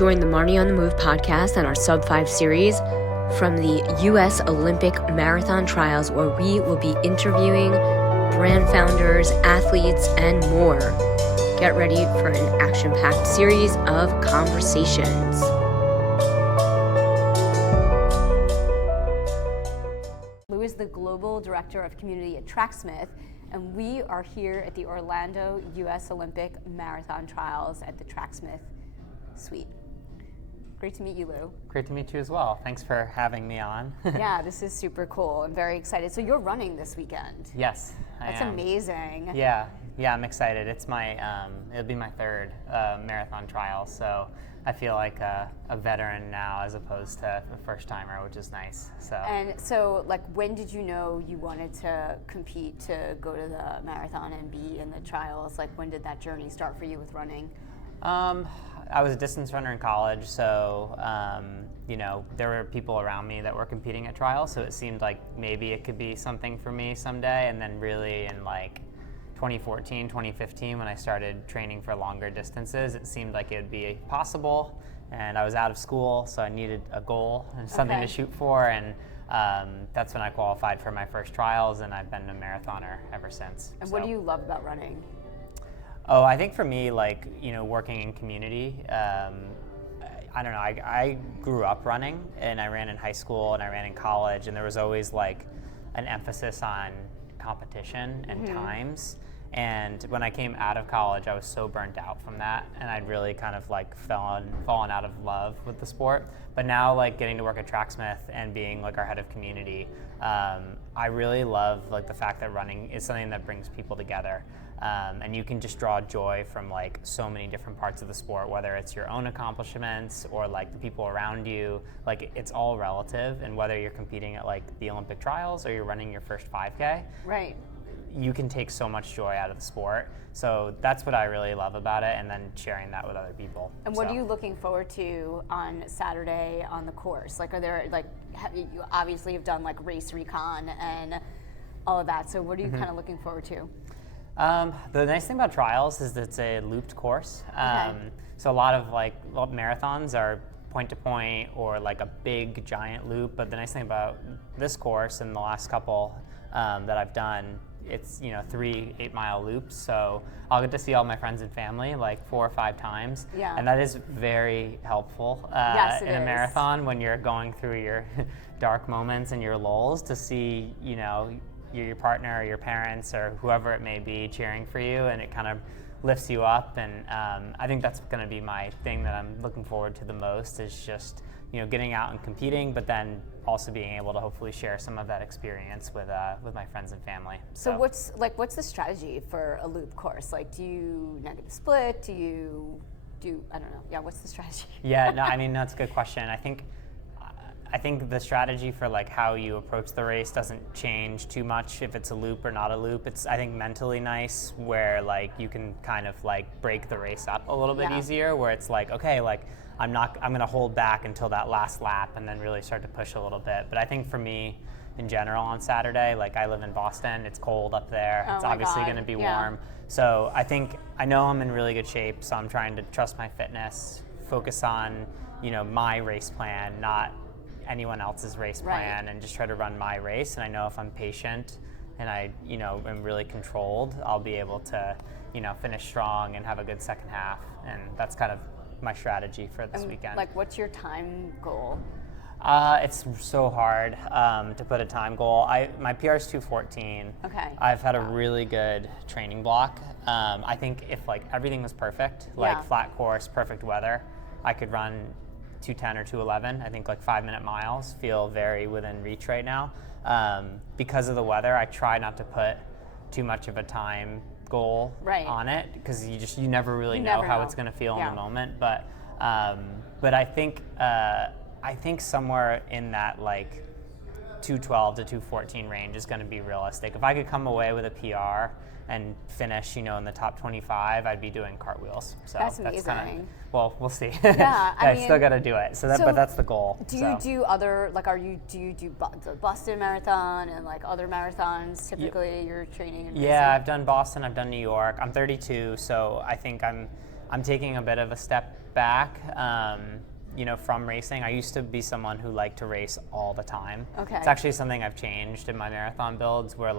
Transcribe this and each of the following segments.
join the Marni On The Move podcast and our Sub 5 series from the U.S. Olympic Marathon Trials, where we will be interviewing brand founders, athletes, and more. Get ready for an action-packed series of conversations. Lou is the Global Director of Community at Tracksmith, and we are here at the Orlando U.S. Olympic Marathon Trials at the Tracksmith Suite. Great to meet you, Lou. Great to meet you as well. Thanks for having me on. Yeah, this is super cool. I'm very excited. So you're running this weekend. Yes, That's amazing. Yeah, I'm excited. It's my, it'll be my third marathon trial, so I feel like a veteran now as opposed to a first timer, which is nice. And so, like, when did you know you wanted to compete to go to the marathon and be in the trials? Like, when did that journey start for you with running? I was a distance runner in college, so there were people around me that were competing at trials, so it seemed like maybe it could be something for me someday. And then really in like 2014, 2015, when I started training for longer distances, it seemed like it would be possible. And I was out of school, so I needed a goal and something to shoot for. And that's when I qualified for my first trials, and I've been a marathoner ever since. And what do you love about running? Oh, I think for me, working in community, I don't know, I grew up running, and I ran in high school and I ran in college, and there was always like an emphasis on competition and times. And when I came out of college, I was so burnt out from that, and I'd really kind of like fallen out of love with the sport. But now, like, getting to work at Tracksmith and being like our head of community, I really love like the fact that running is something that brings people together. And you can just draw joy from like so many different parts of the sport, whether it's your own accomplishments or like the people around you. Like, it's all relative, and whether you're competing at like the Olympic trials or you're running your first 5K, right, you can take so much joy out of the sport. So that's what I really love about it, and then sharing that with other people. And what are you looking forward to on Saturday on the course? Like, are there like, you obviously have done like race recon and all of that, so what are you kind of looking forward to? The nice thing about trials is that it's a looped course. So a lot of marathons are point to point or like a big giant loop, but the nice thing about this course and the last couple that I've done, it's 3 8-mile loops, so I'll get to see all my friends and family like 4 or 5 times, and that is very helpful in a marathon when you're going through your dark moments and your lulls, to see your partner or your parents or whoever it may be cheering for you, and it kind of lifts you up. And I think that's going to be my thing that I'm looking forward to the most, is just getting out and competing, but then also being able to hopefully share some of that experience with my friends and family. So what's the strategy for a loop course? Like, do you negative split? Do you I don't know. Yeah, what's the strategy? Yeah, no, I mean, that's a good question. I think the strategy for like how you approach the race doesn't change too much if it's a loop or not a loop. It's, I think, mentally nice where like you can kind of like break the race up a little bit easier, where it's like, okay, like I'm going to hold back until that last lap and then really start to push a little bit. But I think for me in general on Saturday, like, I live in Boston, it's cold up there. It's obviously going to be warm. So I know I'm in really good shape, so I'm trying to trust my fitness, focus on, my race plan, not anyone else's race plan, and just try to run my race. And I know if I'm patient and I am really controlled, I'll be able to finish strong and have a good second half. And that's kind of my strategy for this weekend. Like, what's your time goal? It's so hard to put a time goal. My PR is 2:14. Okay. I've had a really good training block. I think if like everything was perfect, like flat course, perfect weather, I could run 2:10 or 2:11. I think like 5-minute miles feel very within reach right now. Because of the weather, I try not to put too much of a time goal on it, because you never really know how it's going to feel in the moment. But I think somewhere in that like 2:12 to 2:14 range is going to be realistic. If I could come away with a PR and finish, in the top 25, I'd be doing cartwheels. So that's amazing. Well, we'll see. Yeah, I still got to do it. But that's the goal. Do you do other, like, do you do the Boston Marathon and like other marathons typically you're training in? I've done Boston, I've done New York. I'm 32, so I think I'm taking a bit of a step back, from racing, I used to be someone who liked to race all the time. Okay. It's actually something I've changed in my marathon builds, where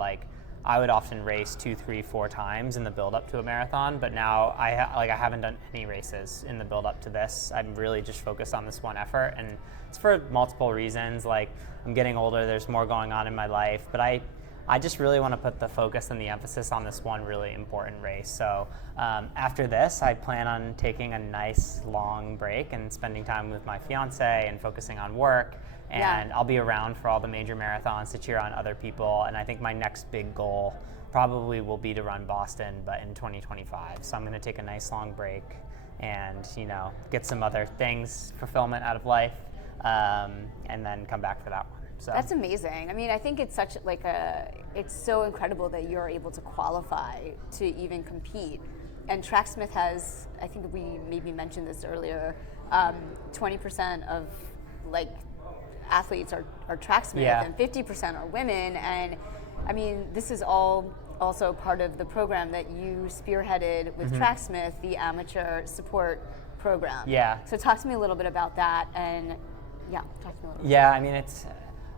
I would often race 2, 3, 4 times in the build up to a marathon, but now I haven't done any races in the build up to this. I'm really just focused on this one effort, and it's for multiple reasons. I'm getting older, there's more going on in my life, but I just really want to put the focus and the emphasis on this one really important race. So after this, I plan on taking a nice long break and spending time with my fiance and focusing on work. And I'll be around for all the major marathons to cheer on other people. And I think my next big goal probably will be to run Boston, but in 2025. So I'm going to take a nice long break and, get some other things, fulfillment out of life, and then come back for that one. So. That's amazing. I mean, I think it's such it's so incredible that you're able to qualify to even compete. And Tracksmith has, I think we maybe mentioned this earlier, 20% of athletes are Tracksmith, and 50% are women. And I mean, this is all also part of the program that you spearheaded with Tracksmith, the amateur support program. Yeah. So talk to me a little bit about that, and talk to me a little bit. Yeah, I mean,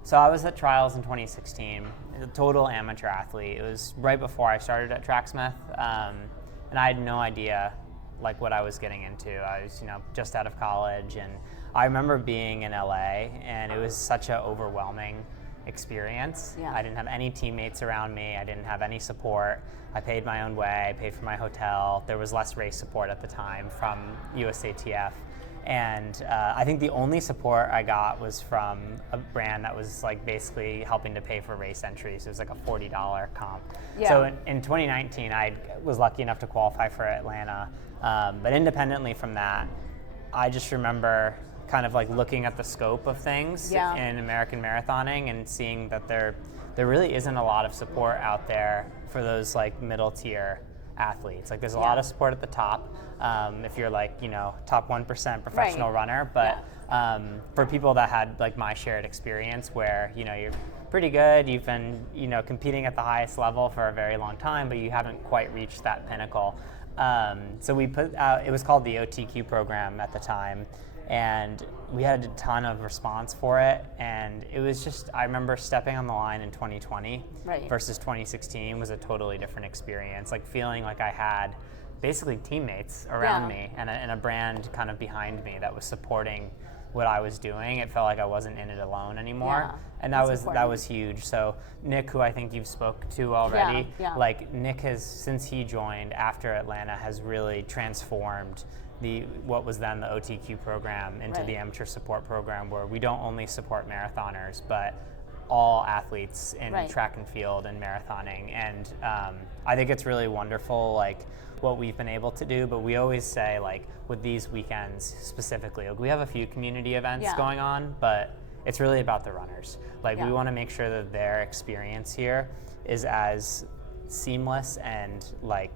so I was at trials in 2016, a total amateur athlete. It was right before I started at Tracksmith, and I had no idea what I was getting into. I was, just out of college, and I remember being in LA, and it was such an overwhelming experience. Yeah. I didn't have any teammates around me. I didn't have any support. I paid my own way. I paid for my hotel. There was less race support at the time from USATF. And I think the only support I got was from a brand that was basically helping to pay for race entries. It was a $40 comp. Yeah. So in 2019, I was lucky enough to qualify for Atlanta. But independently from that, I just remember kind of looking at the scope of things in American marathoning and seeing that there really isn't a lot of support out there for those middle tier athletes. There's a lot of support at the top if you're top 1% professional runner, but for people that had my shared experience where you're pretty good, you've been competing at the highest level for a very long time, but you haven't quite reached that pinnacle. So we put out, it was called the OTQ program at the time, and we had a ton of response for it, and it was just, I remember stepping on the line in 2020 versus 2016 was a totally different experience, feeling like I had basically teammates around me and a brand kind of behind me that was supporting what I was doing. It felt like I wasn't in it alone anymore, and that was huge. So Nick, who I think you've spoke to already, Nick has, since he joined after Atlanta, has really transformed what was then the OTQ program into the amateur support program, where we don't only support marathoners, but all athletes in track and field and marathoning. And I think it's really wonderful, what we've been able to do, but we always say, with these weekends specifically, we have a few community events going on, but it's really about the runners. We want to make sure that their experience here is as seamless and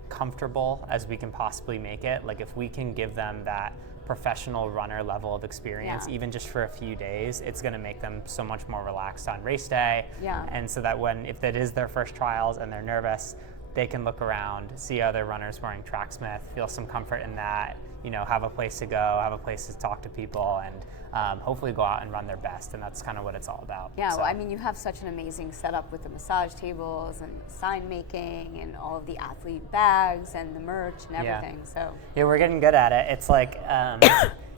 comfortable as we can possibly make it. If we can give them that professional runner level of experience, even just for a few days, it's going to make them so much more relaxed on race day. And so that if that is their first trials and they're nervous, they can look around, see other runners wearing Tracksmith, feel some comfort in that, have a place to go, have a place to talk to people, and hopefully go out and run their best. And that's kind of what it's all about. Yeah, so. Well, I mean, you have such an amazing setup with the massage tables and sign making and all of the athlete bags and the merch and everything. So yeah, we're getting good at it. It's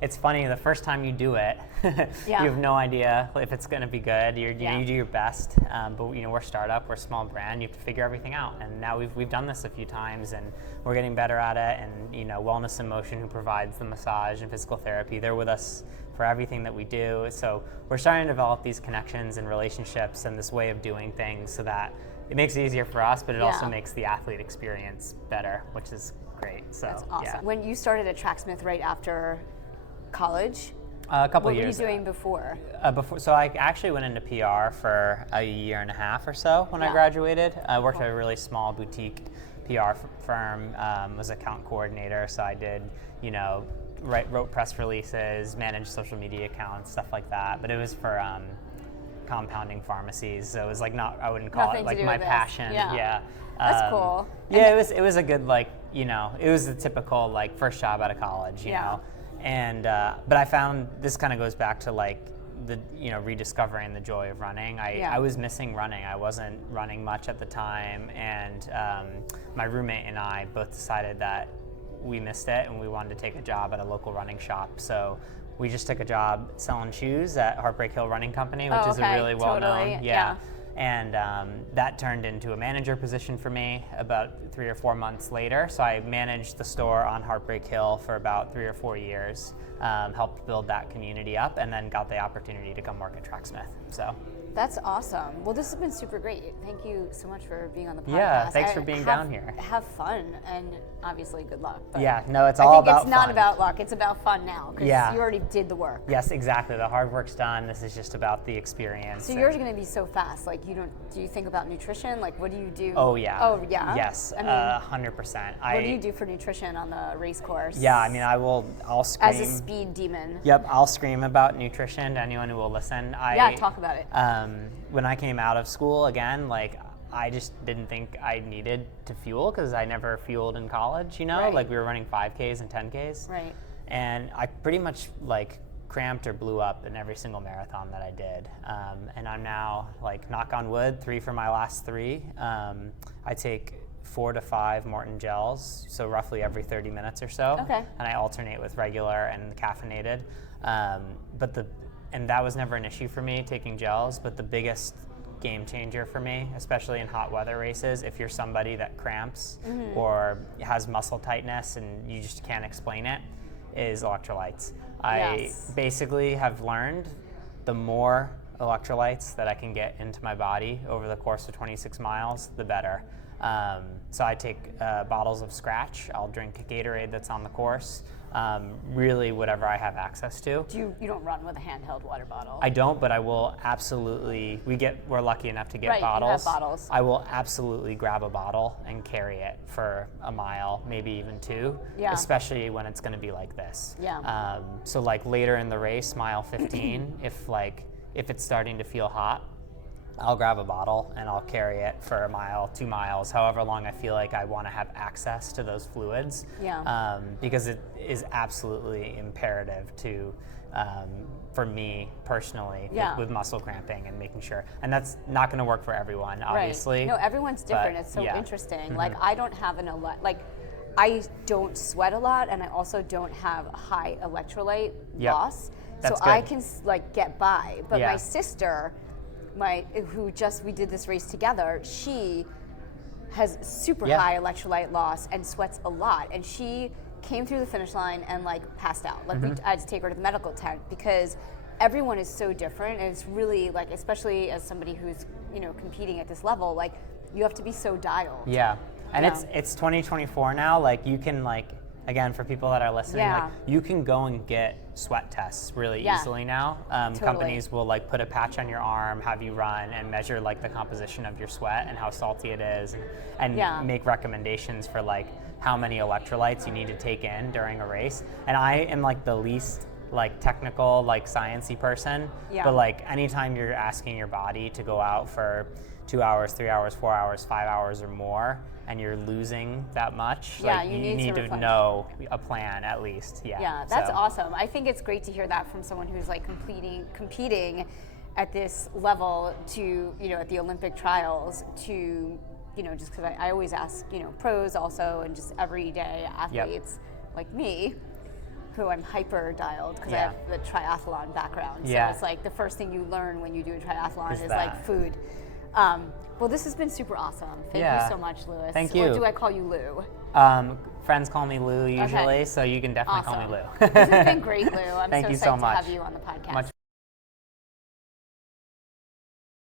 it's funny, the first time you do it, you have no idea if it's going to be good. You do your best, but we're a startup, we're a small brand. You have to figure everything out. And now we've done this a few times, and we're getting better at it. And Wellness in Motion, who provides the massage and physical therapy, they're with us for everything that we do. So we're starting to develop these connections and relationships and this way of doing things, so that it makes it easier for us, but it also makes the athlete experience better, which is great. So that's awesome. When you started at Tracksmith right after college, a couple of years. What were you doing before? So I actually went into PR for a year and a half or so when I graduated. I worked at a really small boutique PR firm, was account coordinator, so I did, wrote press releases, managed social media accounts, stuff like that. But it was for compounding pharmacies, so it was I wouldn't call it my passion. Yeah. That's cool. Yeah, it was a good it was the typical first job out of college, you know. But I found this kind of goes back to like rediscovering the joy of running. I was missing running. I wasn't running much at the time, and my roommate and I both decided that we missed it and we wanted to take a job at a local running shop. So we just took a job selling shoes at Heartbreak Hill Running Company, which is a really well-known. And that turned into a manager position for me about 3 or 4 months later. So I managed the store on Heartbreak Hill for about 3 or 4 years, helped build that community up, and then got the opportunity to come work at Tracksmith. So that's awesome. Well, this has been super great. Thank you so much for being on the podcast. Yeah, thanks for being down here. Have fun, and obviously good luck. Yeah, no, it's all about fun. I think it's not about luck. It's about fun now, because you already did the work. Yes, exactly. The hard work's done. This is just about the experience. So yours are going to be so fast. Like, do you think about nutrition? Like, what do you do? Oh, yeah. Oh, yeah? Yes, 100%. What do you do for nutrition on the race course? Yeah, I mean, I'll scream. As a speed demon. Yep, I'll scream about nutrition to anyone who will listen. Talk about it. When I came out of school, again, like, I just didn't think I needed to fuel because I never fueled in college, Right. Like we were running 5Ks and 10Ks. Right. And I pretty much like cramped or blew up in every single marathon that I did. And I'm now, like, knock on wood, 3 for my last 3. I take 4 to 5 Morton gels, so roughly every 30 minutes or so. Okay. And I alternate with regular and caffeinated. And that was never an issue for me, taking gels, but the biggest game changer for me, especially in hot weather races, if you're somebody that cramps or has muscle tightness and you just can't explain it, is electrolytes. I basically have learned the more electrolytes that I can get into my body over the course of 26 miles, the better. So I take bottles of Scratch. I'll drink Gatorade that's on the course. Really whatever I have access to. You don't run with a handheld water bottle? I don't, but I will absolutely, we're lucky enough to get bottles. You have bottles. I will absolutely grab a bottle and carry it for a mile, maybe even 2, especially when it's going to be like this. Yeah. So like later in the race, mile 15, if it's starting to feel hot, I'll grab a bottle and I'll carry it for a mile, 2 miles, however long I feel like I want to have access to those fluids. Because it is absolutely imperative to, for me personally, with muscle cramping and making sure. And that's not going to work for everyone, obviously. Right. No, everyone's different. It's so interesting. Like, I don't have I don't sweat a lot, and I also don't have high electrolyte loss. That's so good. I can get by. But my sister, we did this race together, she has super high electrolyte loss and sweats a lot, and she came through the finish line and passed out. I had to take her to the medical tent because everyone is so different, and it's really especially as somebody who's competing at this level, you have to be so dialed. And it's 2024 now. You can again, for people that are listening, you can go and get sweat tests really easily now. Companies will put a patch on your arm, have you run, and measure the composition of your sweat and how salty it is, and make recommendations for how many electrolytes you need to take in during a race. And I am the least technical, sciencey person, but anytime you're asking your body to go out for 2 hours, 3 hours, 4 hours, 5 hours or more, and you're losing that much, you need to know a plan at least. That's awesome. I think it's great to hear that from someone who's competing at this level to, at the Olympic trials, to, just because I always ask, pros also, and just everyday athletes like me, who I'm hyper dialed because I have the triathlon background. So it's the first thing you learn when you do a triathlon is food. Well, this has been super awesome. Thank you so much, Lewis. Thank you. Or do I call you Lou? Friends call me Lou usually, so you can definitely call me Lou. This has been great, Lou. I'm Thank so you excited so much. to have you on the podcast.